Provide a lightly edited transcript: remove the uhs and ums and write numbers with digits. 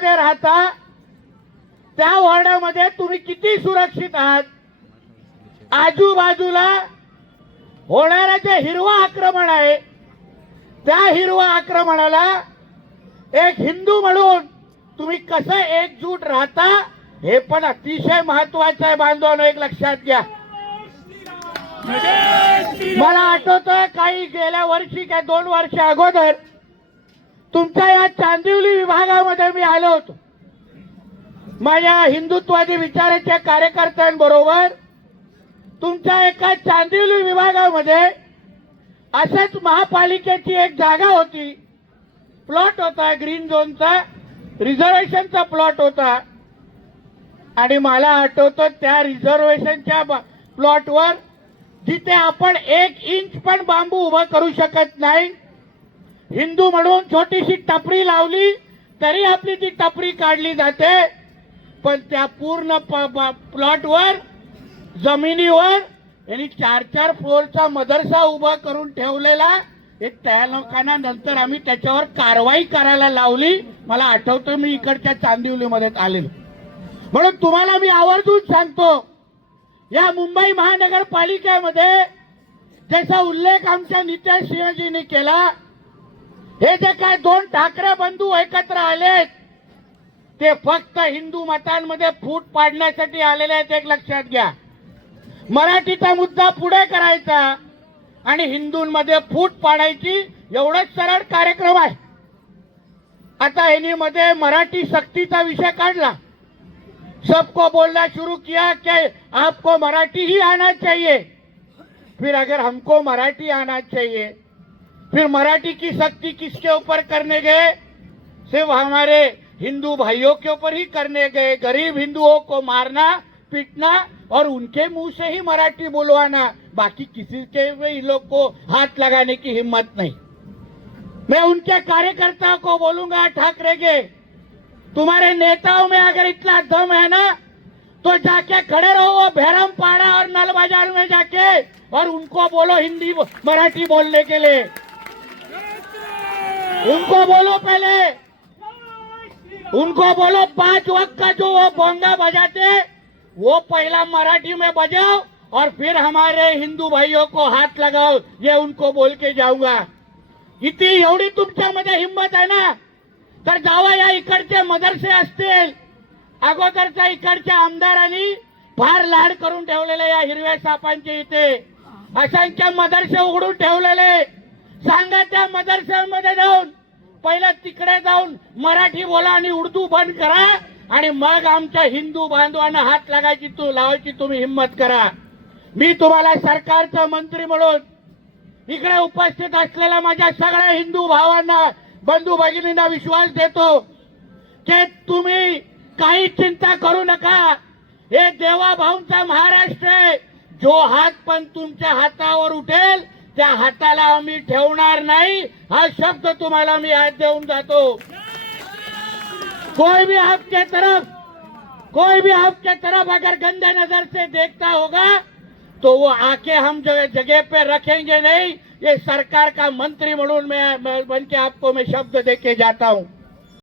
वॉर्डामध्ये राहता त्या वॉर्डामध्ये तुम्ही किती सुरक्षित आहात? आजूबाजूला होणारे जे हिरवं आक्रमण आहे त्या हिरवं आक्रमणाला एक हिंदू म्हणून तुम्ही कसं एकजूट राहता हे पण अतिशय महत्वाचं आहे बांधवांनो, एक लक्षात घ्या. मला आठवतंय काही गेल्या वर्षी काय 2 वर्ष अगोदर तुमच्या या चांदिवली विभागामध्ये मी आलो होतो. माझ्या हिंदुत्वादी विचाराच्या कार्यकर्त्यांबरोबर तुमच्या एका चांदिवली विभागामध्ये असंच महापालिकेची एक जागा होती, प्लॉट होता, ग्रीन झोनचा रिझर्वेशनचा प्लॉट होता. आणि मला आठवतं त्या रिझर्वेशनच्या प्लॉटवर जिथे आपण 1 इंच पण बांबू उभा करू शकत नाही, हिंदू म्हणून छोटीशी टपरी लावली तरी आपली ती टपरी काढली जाते. पण त्या पूर्ण प्लॉटवर जमिनीवर यांनी 4-4 फ्लोअरचा मदरसा उभा करून ठेवलेला. एक त्या लोकांना नंतर आम्ही त्याच्यावर कारवाई करायला लावली. मला आठवतं मी इकडच्या चांदिवलीमध्ये आलेलो. म्हणून तुम्हाला मी आवर्जून सांगतो, या मुंबई महानगरपालिकेमध्ये ज्याचा उल्लेख आमच्या नितेश सिंहजींनी केला, हे जे काय 2 ठाकरे बंधू एकत्र आलेत ते फक्त हिंदू मतांमध्ये फूट पाडण्यासाठी आलेले आहेत, एक लक्षात घ्या. मराठीचा मुद्दा पुढे करायचा आणि हिंदूंमध्ये फूट पाडायची, एवढंच सरळ कार्यक्रम आहे. आता यांनी मध्ये मराठी सक्तीचा विषय काढला. सबको बोलना शुरू किया कि आपको मराठी ही आना चाहिए. फिर अगर हमको मराठी आना चाहिए, फिर मराठी की सख्ती किसके ऊपर करने गए? सिर्फ हमारे हिंदू भाइयों के ऊपर ही करने गए. गरीब हिंदुओं को मारना, पीटना और उनके मुंह से ही मराठी बोलवाना. बाकी किसी के भी इन लोग को हाथ लगाने की हिम्मत नहीं. मैं उनके कार्यकर्ताओं को बोलूंगा, ठाकरे के तुम्हारे नेताओं में अगर इतना दम है ना तो जाके खड़े रहो वो भैरम पाड़ा और नल बाजार में जाके और उनको बोलो हिंदी मराठी बोलने के लिए. उनको बोलो, पहले उनको बोलो 5 वक्त का जो वो बोंगा बजाते वो पहला मराठी में बजाओ और फिर हमारे हिंदू भाइयों को हाथ लगाओ. ये उनको बोल के जाऊंगा. इतनी एवढी तुमच्यामध्ये हिम्मत आहे ना तर जावा, या इकडचे मदरसे असतील, अगोदरच्या इकडच्या आमदारांनी फार लाड करून ठेवलेले या हिरव्या सापांचे इथे असंख्य मदरसे उघडून ठेवलेले. सांगा त्या मदरशांमध्ये जाऊन पहिला तिकडे जाऊन मराठी बोला आणि उर्दू बंद करा आणि मग आमच्या हिंदू बांधवांना हात लावायची तुम्ही हिम्मत करा. मी तुम्हाला सरकारचा मंत्री म्हणून इकडे उपस्थित असलेल्या माझ्या सगळ्या हिंदू भावांना, बंधू भगिनींना विश्वास देतो की तुम्ही काही चिंता करू नका. हे देवा भाऊंचा महाराष्ट्र आहे. जो हात पण तुमच्या हातावर उठेल त्या हाताला आम्ही ठेवणार नाही, हा शब्द तुम्हाला मी आज देऊन जातो. कोई भी आपके तरफ अगर गंदे नजर से देखता होगा तो वो आके हम जगह पे रखेंगे नहीं. ये सरकार का मंत्री म्हणून मैं बन के आपको मैं शब्द दे के जाता हूं.